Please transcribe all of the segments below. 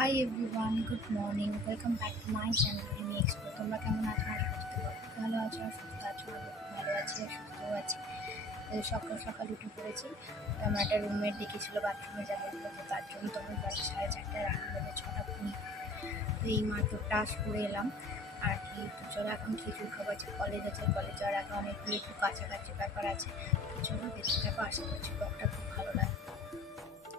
Hi everyone, good morning, welcome back to my channel Rimi explore. তোমরা কেমন আছো? আশা করছি তোমরা খুব ভালো আছো আর সুস্থ আছো। আমি খুব ভালো আছি আর সুস্থও আছি। সকাল সকাল উঠে পড়েছি। আমার একটা রুমমেট দেখেছিল বাথরুমে যাবে বলে, তো তার জন্য তখন বাজে 4:30, এখন বাজে 6:20। তো এই মাত্র ব্রাশ করে এলাম আর কি। তো চলো এখন খিচুড়ি খাবো, আছে কলেজ আছে, কলেজ যাওয়ার আগে অনেকগুলো একটু কাছাকাছি ব্যাপার আছে। তো চলো দেখতে থাকো, আশা করছি ব্লগটা খুব ভালো লাগে।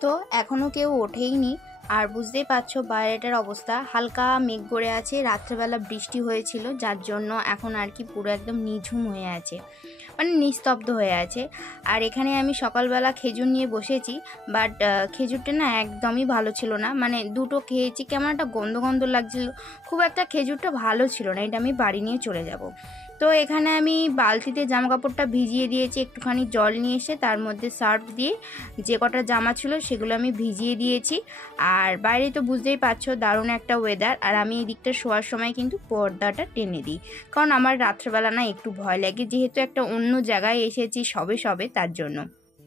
তো এখনও কেউ ওঠেইনি আর বুঝতেই পারছো বাইরেটার অবস্থা, হালকা মেঘ করে আছে, রাত্রেবেলা বৃষ্টি হয়েছিল যার জন্য এখন আর কি পুরো একদম নিঝুম হয়ে আছে, মানে নিস্তব্ধ হয়ে আছে। আর এখানে আমি সকালবেলা খেজুর নিয়ে বসেছি, বাট খেজুরটা না একদমই ভালো ছিল না, মানে দুটো খেয়েছি, কেমন একটা গন্ধ গন্ধ লাগছিল, খুব একটা খেজুরটা ভালো ছিল না। এটা আমি বাড়ি নিয়ে চলে যাব। তো এখানে আমি বালতিতে জামা কাপড়টা ভিজিয়ে দিয়েছি, একটুখানি জল নিয়ে এসে তার মধ্যে সার্ফ দিয়ে যে কটা জামা ছিল সেগুলো আমি ভিজিয়ে দিয়েছি। আর বাইরে তো বুঝতেই পারছো দারুণ একটা ওয়েদার, আর আমি এই দিকটা শোয়ার সময় কিন্তু পর্দাটা টেনে দিই, কারণ আমার রাত্রেবেলা না একটু ভয় লাগে, যেহেতু একটা অন্য জায়গায় এসেছি সবে সবে, তার জন্য।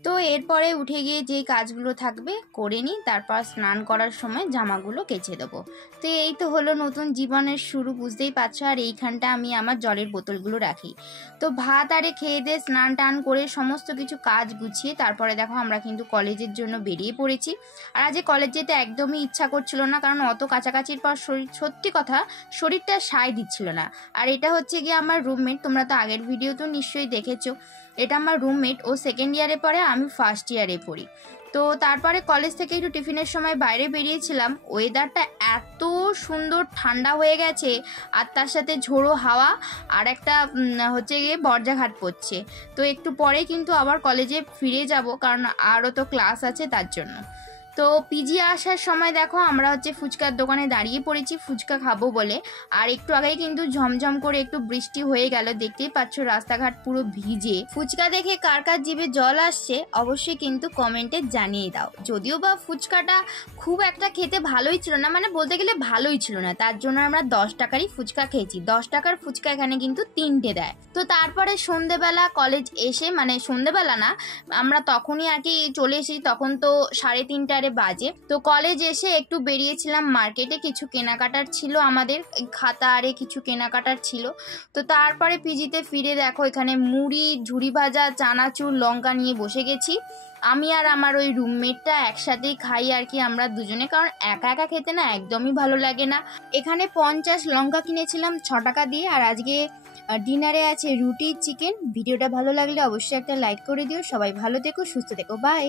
তো এরপরে উঠে গিয়ে যেই কাজগুলো থাকবে করে নিই, তারপর স্নান করার সময় জামাগুলো কেচে দেবো। তো এই তো হলো নতুন জীবনের শুরু, বুঝতেই পারছো। আর এইখানটা আমি আমার জলের বোতলগুলো রাখি। তো ভাত আরে খেয়ে দিয়ে স্নান টান করে সমস্ত কিছু কাজ গুছিয়ে তারপরে দেখো আমরা কিন্তু কলেজের জন্য বেরিয়ে পড়েছি। আর আজ কলেজ যেতে একদমই ইচ্ছা করছিল না, কারণ অত কাছাকাছির পর শরীর, সত্যি কথা শরীরটা সায় দিচ্ছিল না। আর এটা হচ্ছে গিয়ে আমার রুমমেট, তোমরা তো আগের ভিডিও তো নিশ্চয়ই দেখেছো। এটা আমার রুমমেট, ও সেকেন্ড ইয়ারে পড়ে, আমি ফার্স্ট ইয়ারে পড়ি। তো তারপরে কলেজ থেকে একটু টিফিনের সময় বাইরে বেরিয়েছিলাম, ওয়েদারটা এত সুন্দর ঠান্ডা হয়ে গেছে, আর তার সাথে ঝোড়ো হাওয়া, আর একটা হচ্ছে গিয়ে বর্জাঘাট পড়ছে। তো একটু পরে কিন্তু আবার কলেজে ফিরে যাব, কারণ আরও তো ক্লাস আছে, তার জন্য। তো পিজি আসার সময় দেখো আমরা হচ্ছে ফুচকার দোকানে দাঁড়িয়ে পড়েছি ফুচকা খাবো বলে। আর একটু আগেই কিন্তু ঝমঝম করে একটু বৃষ্টি হয়ে গেল, দেখতেই পাচ্ছ রাস্তাঘাট পুরো ভিজে। ফুচকা দেখে কার কার জিভে জল আসছে অবশ্যই কিন্তু কমেন্টে জানিয়ে দাও। যদিও বা ফুচকাটা খুব একটা খেতে ভালোই ছিল না, মানে বলতে গেলে ভালোই ছিল না, তার জন্য আমরা 10 টাকারই ফুচকা খেয়েছি। 10 টাকার ফুচকা এখানে কিন্তু 3টে দেয়। তো তারপরে সন্ধেবেলা কলেজ এসে, মানে সন্ধেবেলা না, আমরা তখনই আর কি চলে এসেছি, তখন তো 3:30 বাজে। তো কলেজ এসে একটু বেরিয়েছিলাম মার্কেটে, কিছু কেনাকাটার ছিল, আমাদের খাতা আরে কিছু কেনাকাটার ছিল। তো তারপরে পিজিতে ফিরে দেখো এখানে মুড়ি, ঝুড়ি ভাজা, চানাচুর, লঙ্কা নিয়ে বসে গেছি। আমি আর আমার ওই রুমমেটটা একসাথেই খাই আর কি, আমরা দুজনে, কারণ একা একা খেতে না একদমই ভালো লাগে না। এখানে 50 লঙ্কা কিনেছিলাম 6 টাকা দিয়ে। আর আজকে ডিনারে আছে রুটি, চিকেন। ভিডিওটা ভালো লাগলে অবশ্যই একটা লাইক করে দিও। সবাই ভালো থেকো, সুস্থ থেকো, বাই।